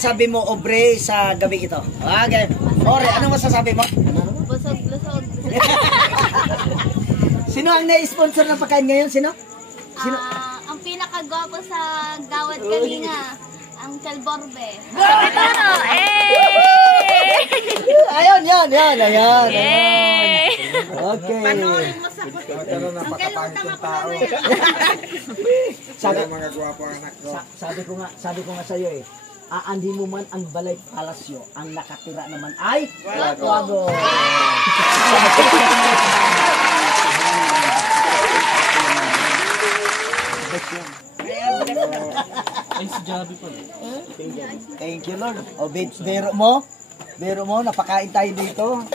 sabi mo, Obre, sa gabi ito? Okay. Ore, ano masasabi mo? Busog-lusog. Sino ang na-sponsor ng pagkain ngayon? Sino? Ang pinakagwapo sa Gawad Kalinga, ang Calborbe. Ayun, yan. Okay. Panoorin mo sa ang kalutang ako mamaya. Sabi, mga gwapo ang anak ko. sabi ko nga sa iyo aanhin mo man ang Balay Palasyo, ang nakatira naman ay Wago. Ay, si Javi pa. Thank you, Lord. O, biro mo, napakain tayo dito.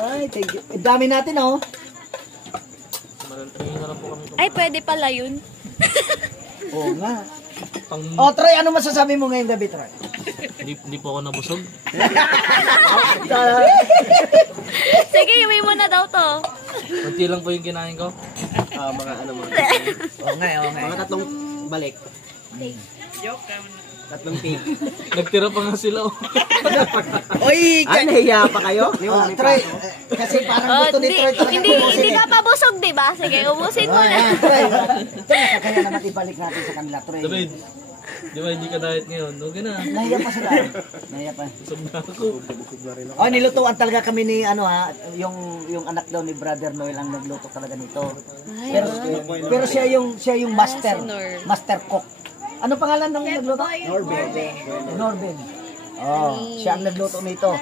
Ay, thank you. Dami natin, oh. Ay, pwede pala yun. Oo nga. O, Troy, ano masasabi mo ngayong gabi, Troy? Hindi po ako nabusog. Sige, iwi mo na daw to. Kunti lang po yung kinain ko. Mga ano mo. Oo nga. Mga tatlong balik. Tatlong team. Nagtira pa nga sila. Oy, nahiya pa kayo? Troy, kasi parang gusto ni Troy talaga. Hindi ka pa busog, di ba? Sige, ubusin mo na. Troy, ito kaya naman ibalik natin sa kanila, Troy. David, di ba hindi ka diet ngayon? Okay na. Nahiya pa sila. Nahiya pa. Busog na ako. Oh, nilutuan talaga kami ni yung anak daw ni Brother Noel ang nagluto talaga nito. Pero siya yung master cook. Ano pangalan ng nagluto? Norben. Oh, siya ang nagluto nito.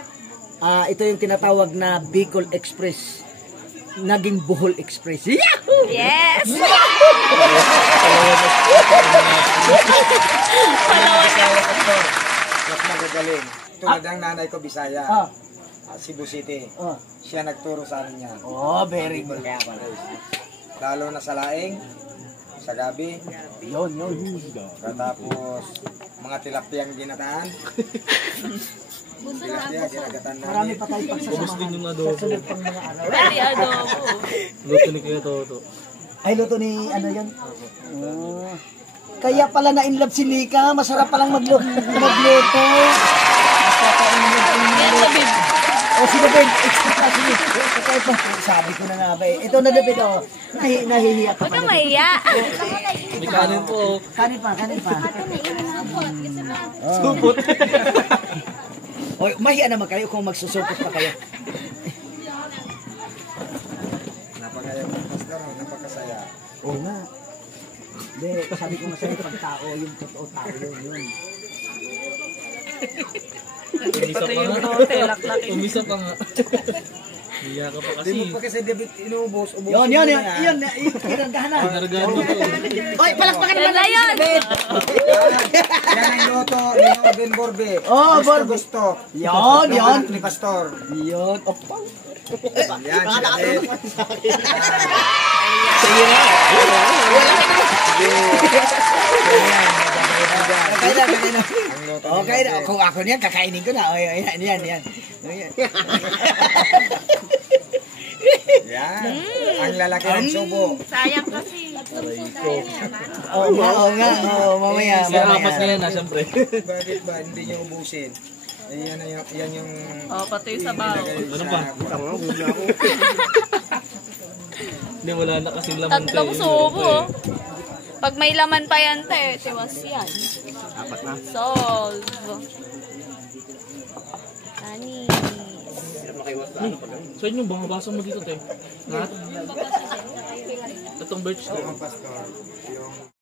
Ito yung tinatawag na Bicol Express. Naging Bohol Express. Yahoo! Yes! Mas magagaling. Tulad ng nanay ko, Bisaya. Cebu City. Siya nagturo sa amin yan. Oh, very good. Lalo na sa laing, sa gabi. Yun. Tapos, mga tilapiyang ginataan. Tilapia, ginagataan Marami namin. pa tayo Ubus din pagsasamahan yung sa adobo. sunod pang mga araw. Pwede adobo. Luto ni Kuya Toto. Ay, luto ni ano yun? Kaya pala na-inlove si Nika. Masarap palang magluto. Yan sa bib. O, si David. Sabi ko na nga ba eh. Ito na David, oh. Nahihiya ka Huwag pa. kang mahiya. May kanin po. Kanin pa. Supot. O, mahiya naman kayo kung magsusupot pa kayo. Napakaya ng pastor, napakasaya. Oo nga. Hindi, sabi ko nga sa'yo, pag tao, yung totoo tao yun. Umisa pa nga. Umisa pa nga. Hiya ka pa kasi. Hindi mo pa kasi David inubos. Yun. Kinargahan na. Nargaan mo to. Oy, palakpakan naman natin si Yan. David. Yan ang loto ni Robin Borbe. Oh, Borbe. Gusto. Yun. Anak ni Pastor. Yun. Yan, si David. Sige na. Okay na. Ang loto ni Okay na. Robin. Kung ako niyan, kakainin ko na. O, yan. Yan. Ang lalaki ng subo. Sayang kasi. Oo nga. Mamaya. Si Ramas na yan, siyempre. Bakit ba hindi niyo ubusin? Yan yung... Pati sa bawo. Ano pa? Hindi, wala na kasing laman. Tatlong subo. Pag may laman pa yan, te, tiwas yan. Apat na. Solve. Anis. So yun yung bangabasa mo dito, te. Lahat? Itong birch ko. Ang pastor. Yung...